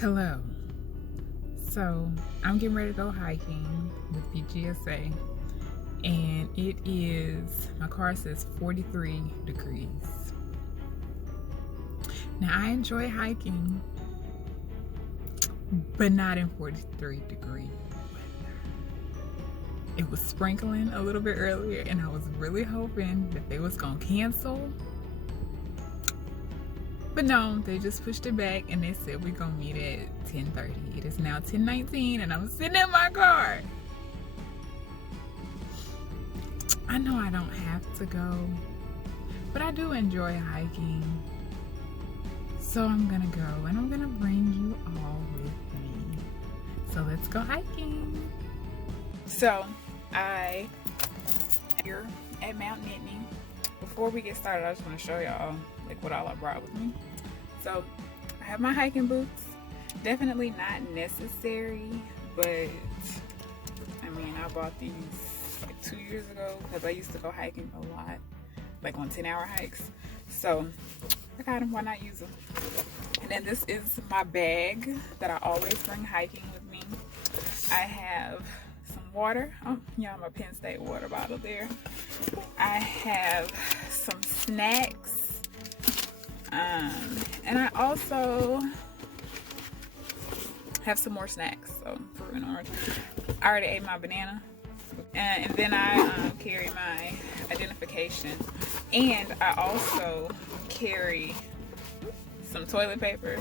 Hello. So I'm getting ready to go hiking with BGSA, and it is, my car says 43 degrees. Now I enjoy hiking, but not in 43 degree weather. It was sprinkling a little bit earlier, and I was really hoping that they was gonna cancel. But no, they just pushed it back and they said we're gonna meet at 10:30. It is now 10:19 and I'm sitting in my car. I know I don't have to go, but I do enjoy hiking. So I'm gonna go and I'm gonna bring you all with me. So let's go hiking. So I am here at Mount Nittany. Before we get started, I just want to show y'all like what all I brought with me. So I have my hiking boots. Definitely not necessary, but I mean, I bought these like 2 years ago because I used to go hiking a lot, like on 10-hour hikes. So I got them, why not use them? And then this is my bag that I always bring hiking with me. I have some water. Oh yeah, my Penn State water bottle there. I have some snacks. And I also have some more snacks, so fruit and orange. I already ate my banana, and then I carry my identification, and I also carry some toilet paper.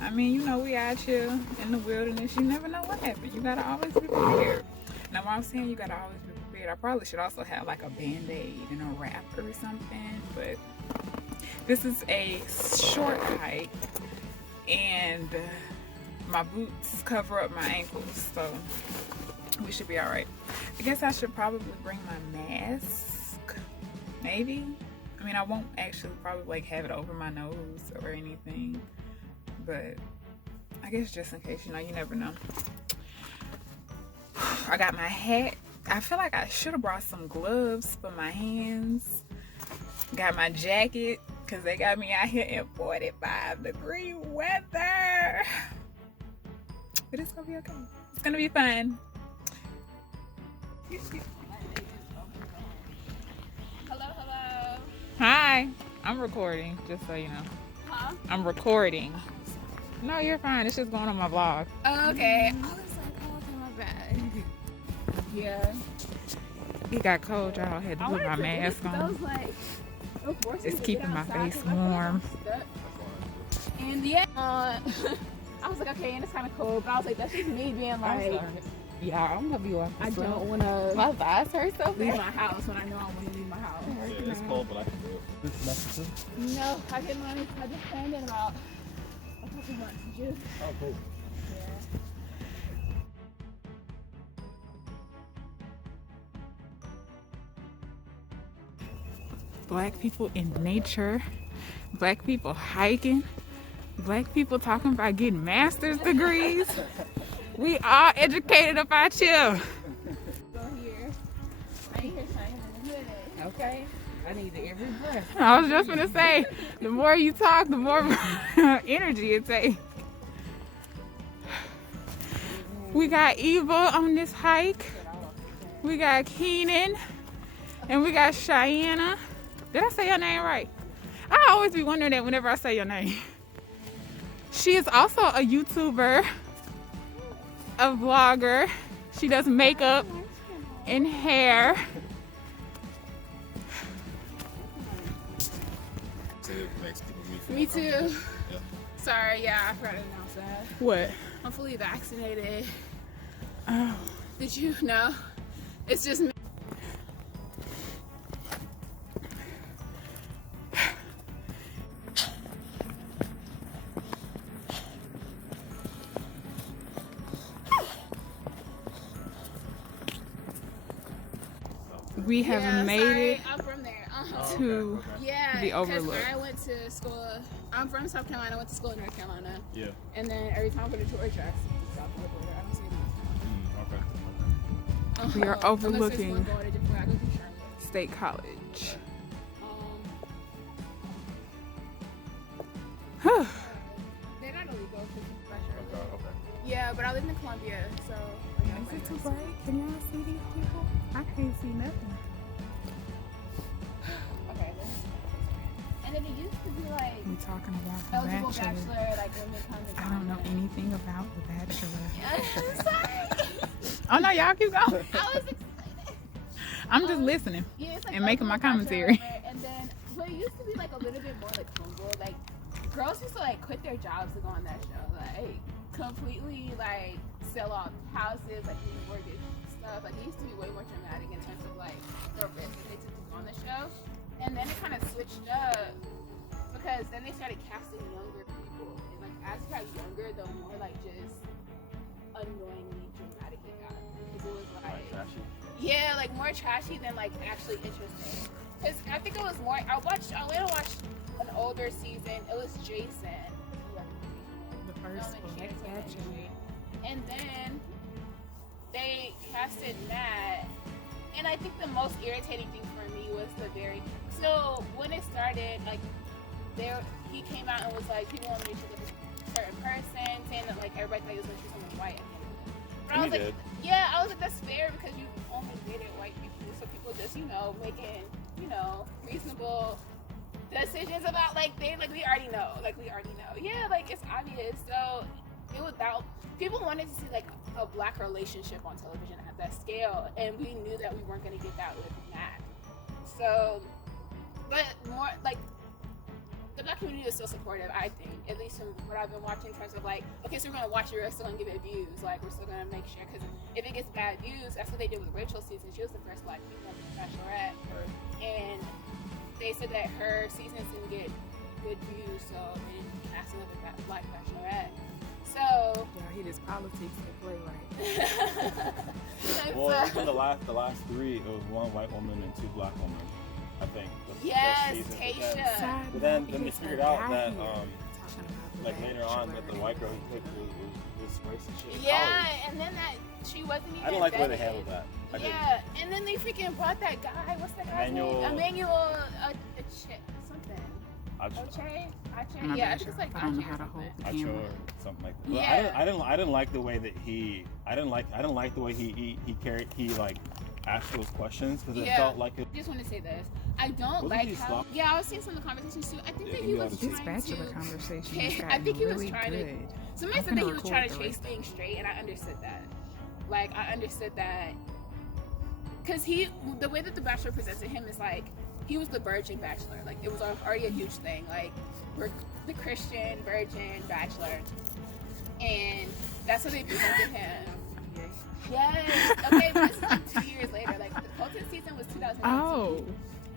I mean, you know, we out here in the wilderness, you never know what happens. You gotta always be prepared. Now, what I'm saying, you gotta always be prepared, I probably should also have like a band-aid and a wrapper or something, but this is a short hike, and my boots cover up my ankles, so we should be all right. I guess I should probably bring my mask, maybe. I mean, I won't actually probably like have it over my nose or anything, but I guess just in case, you know, you never know. I got my hat. I feel like I should have brought some gloves for my hands. Got my jacket, because they got me out here in 45-degree weather. But it's going to be okay. It's going to be fun. Hello, hello. Hi. I'm recording, just so you know. Huh? I'm recording. No, you're fine. It's just going on my vlog. Oh, okay. I was like, oh, okay, my bad. Yeah. It got cold, y'all. I had to put my mask I on. was like, of course It's keeping my face warm. And yeah, I was like, okay, and it's kind of cold, but I was like, that's just me being like, Yeah, I'm gonna be off. I don't want to My thighs hurt so leave bad. my house when I know I want to leave my house. Yeah, it's cold, but I can do it. This is necessary. No, I didn't want to. I just planned in about a couple months. Did you? Oh, cool. Yeah. Black people in nature, black people hiking, black people talking about getting master's degrees. We all educated up out here. Go here. I ain't here shining in the hood. Okay, I need every breath. I was just gonna say, the more you talk, the more energy it takes. We got Eva on this hike. We got Keenan, and we got Cheyenne. Did I say your name right? I always be wondering that whenever I say your name. She is also a YouTuber, a vlogger. She does makeup and hair. Me too. Sorry, yeah, I forgot to announce that. What? I'm fully vaccinated. Oh. Did you know? It's just me. We have made it I'm from there. to Yeah, the Overlook. I went to school. I'm from South Carolina. I went to school in North Carolina. Yeah. And then every time I go to Georgia, I see the South Carolina. I don't see it. We are Unless there's overlooking one going to different- I go to Charlotte. State College. They're not illegal. but I live in Columbia, so. Is it too bright? Can y'all see these people? I can't see nothing. Okay. And then it used to be like We talking about the eligible Bachelor. Bachelor, like women come to. I don't know anything about the Bachelor. Sorry. Oh no, y'all keep going. I was excited. I'm just listening. Yeah, it's like And making my eligible commentary. Bachelor, and then, but it used to be like a little bit more like humble. Like girls used to like quit their jobs to go on that show. Like completely like sell off houses, like do mortgage stuff. Like it used to be way more dramatic in terms of like the risk that they took to go on the show. And then it kind of switched up because then they started casting younger people. And like as you got younger, the more like just annoyingly dramatic it got. Because it was like Trashy. yeah, like more trashy than like actually interesting. Because I think it was more. I went to watch an older season. It was Jason. The first Black Bachelor. And then they casted Matt. And I think the most irritating thing for me was so when it started, like he came out and was like, people want me to look at a certain person, saying that like everybody thought he was going to choose someone white. But I was like, yeah, I was like, that's fair because you only dated white people, so people just, making, reasonable decisions about we already know. Yeah, like it's obvious. So it was about people wanted to see like a black relationship on television at that scale, and we knew that we weren't going to get that with Matt. So, but more like the black community is still supportive, I think, at least from what I've been watching in terms of like, okay, so we're gonna watch it, we're still gonna give it views, like we're still gonna make sure, because if it gets bad views, that's what they did with Rachel's season. She was the first black female Bachelorette, and they said that her seasons didn't get good views, so they didn't cast another black Bachelorette. So Yeah, he does politics to play right. Well, even the last three, it was one white woman and two black women, I think. Yes, first season. Tasha. But then they figured out that like later on that the white girl who picked was racist shit. Yeah, and then that she wasn't even. I didn't like the way they handled that. Yeah, and then they freaking brought that guy. What's that guy's name? Emmanuel, something. Ache? Yeah, it's just like I don't know how to hold the camera. or something like that. Yeah. I didn't like the way that I didn't like the way he like asked those questions because it felt like it. I just want to say this. I don't Wasn't like he how. slow? Yeah, I was seeing some of the conversations too. I think that he was This trying Bachelor to. conversation has I think he was really trying good. to. Somebody I'm said that gonna he was trying to record the chase rest. things straight, and I understood that. Like I understood that because the way that the Bachelor presented him is like he was the virgin Bachelor. Like it was already a huge thing. Like we're the Christian virgin Bachelor, and that's what they presented him. Yes. Okay, but this is like 2 years later. Like the Colton season was 2018. Oh.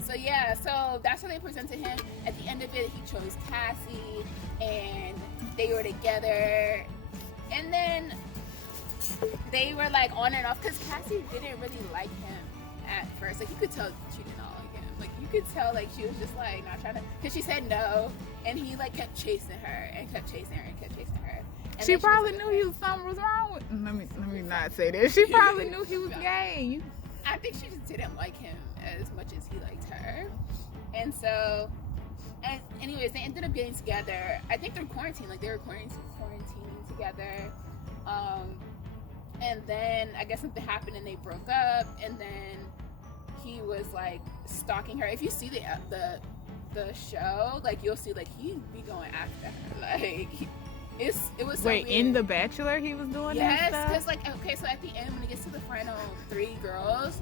So yeah, so that's how they presented him. At the end of it, he chose Cassie, and they were together. And then they were like on and off because Cassie didn't really like him at first. Like you could tell she did not like him. Like you could tell like she was just like not trying to, because she said no, and he like kept chasing her and kept chasing her and kept chasing her. And She then probably was knew like, he was something was wrong with. Let me not say that. She probably knew he was gay. I think she just didn't like him as much as he liked her. And so, and anyways, they ended up getting together. I think they're quarantined, like they were quarantining together. And then I guess something happened and they broke up. And then he was like stalking her. If you see the show, like you'll see like he'd be going after her. Like it was so Wait, weird. in The Bachelor he was doing that Yes, stuff? because like okay, so at the end when it gets to the final 3 girls,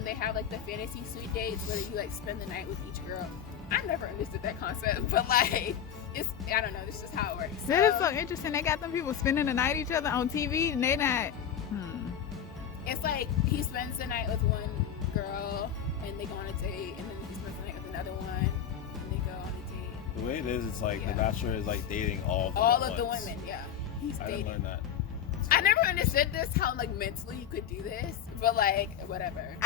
they have like the fantasy suite dates where you like spend the night with each girl. I never understood that concept, but like it's I don't know, this is just how it works. That is so interesting. They got them people spending the night each other on TV and they not. It's like he spends the night with one girl and they go on a date, and then he spends the night with another one and they go on a date. The way it is, it's like the Bachelor is like dating all of the women. Yeah, he's I dating. didn't learn that. I never understood this, how like mentally you could do this, but like whatever.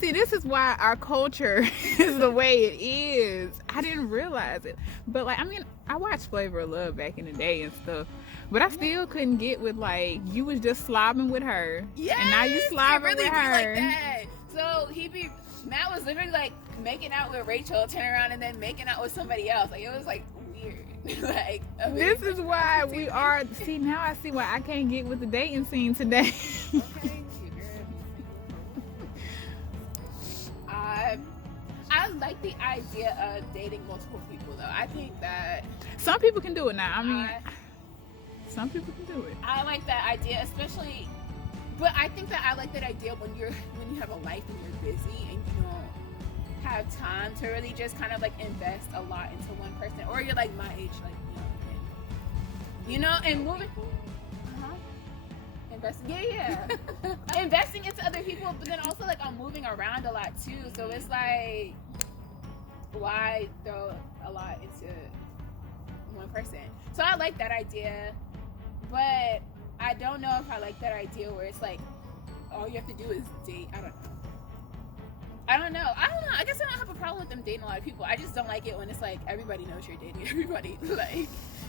See, this is why our culture is the way it is. I didn't realize it, but like I mean, I watched Flavor of Love back in the day and stuff, but I still couldn't get with like you was just slobbing with her, and now you slobbing with her. Like that. So Matt was literally like making out with Rachel, turn around and then making out with somebody else. Like it was like weird. Like This is why we are. See, now I see why I can't get with the dating scene today. Okay, I like the idea of dating multiple people, though. I think that Some people can do it now. I mean, some people can do it. I like that idea, especially. But I think that I like that idea when you have a life and you're busy and you don't have time to really just kind of like invest a lot into one person, or you're like my age, like and moving. Investing, investing into other people, but then also like I'm moving around a lot too, so it's like why throw a lot into one person? So I like that idea, but I don't know if I like that idea where it's like all you have to do is date. I don't know. I guess I don't have a problem with them dating a lot of people. I just don't like it when it's like everybody knows you're dating everybody. Like,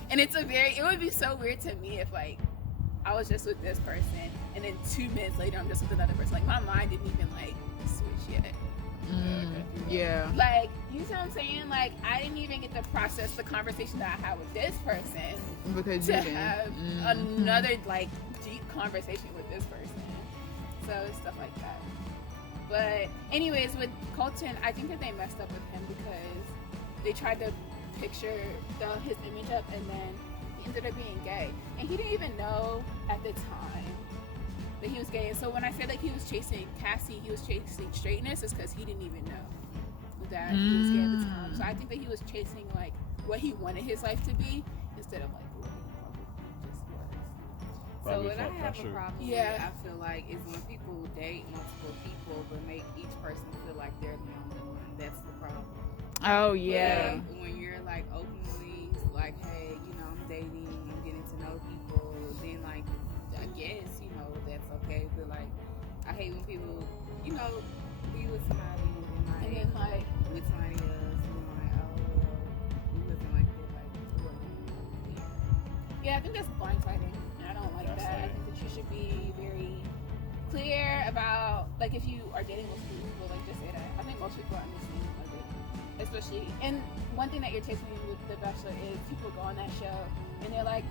and it would be so weird to me if like I was just with this person and then 2 minutes later I'm just with another person. Like my mind didn't even like switch yet. Yeah. Like, you see what I'm saying? Like, I didn't even get to process the conversation that I had with this person Because to you didn't. have another like deep conversation with this person. So it's stuff like that. But anyways, with Colton, I think that they messed up with him because they tried to picture his image up and then he ended up being gay. And he didn't even know at the time that he was gay. And so when I said like he was chasing Cassie, he was chasing straightness, is because he didn't even know that he was gay at the time. So I think that he was chasing like what he wanted his life to be instead of like what he probably just was. So Probably what I felt have pressure. a problem Yeah. with, I feel like, is when people date multiple people but make each person feel like they're the only one. That's the problem. Oh yeah. But when you're like openly like, hey, I'm dating, I'm getting to know people, then like I guess, that's okay. But like I hate when people, be with somebody And then like with somebody else and then like, oh well, we wasn't like that, like yeah, I think that's blindsiding, and I don't like that. I think that you should be very clear about like if you are dating multiple people, like just say that. I think most people understand like it, especially. And one thing that irritates me with The Bachelor is people go on that show and they're like,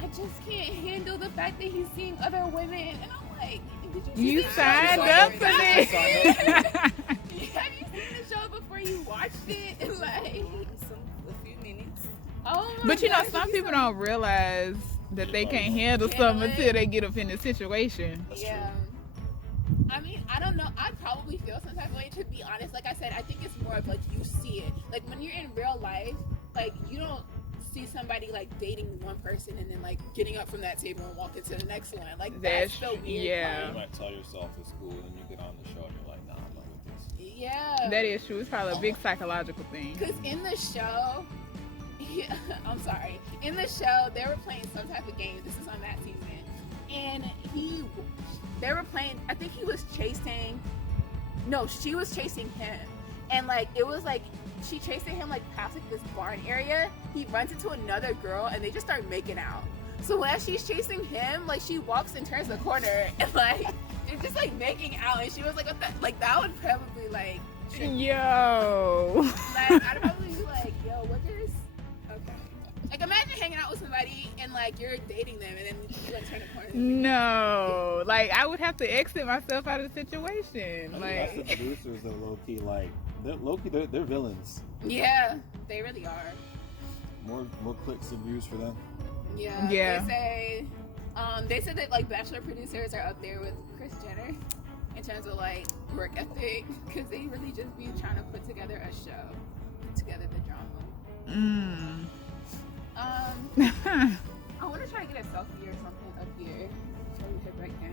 I just can't handle the fact that he's seeing other women, and I'm like, did You see signed up for this. Have you seen the show before you watched it? Like, a few minutes. oh my But gosh, some you people saw- don't realize that they can't handle something until they get up in the situation. Yeah. I mean, I don't know. I'd probably feel some type of way, to be honest. Like I said, I think it's more of like you see it. Like when you're in real life, like you don't see somebody like dating one person and then like getting up from that table and walking to the next one. Like that's so weird. Yeah. You might tell yourself at school and you get on the show and you're like, nah, I'm not with this. Yeah. That is true. It's probably a big psychological thing. Because in the show, I'm sorry. In the show, they were playing some type of game. This is on that season. And they were playing, I think he was chasing, no, she was chasing him. And like, it was like, she chasing him like past like this barn area. He runs into another girl and they just start making out. So as she's chasing him, like she walks and turns the corner and like, they're just like making out. And she was like, what the, like that would probably like, Yo. like, I'd probably be like, yo, what is, okay. Like imagine hanging out with somebody and like you're dating them and then you like turn the corner. No. Like I would have to exit myself out of the situation. I think that's the Like producers that low key like they're villains. Yeah, they really are. More clicks and views for them. Yeah. Yeah. They said that like Bachelor producers are up there with Kris Jenner in terms of like work ethic, because they really just be trying to put together a show, put together the drama. I want to try to get a selfie or something up here so we can break down.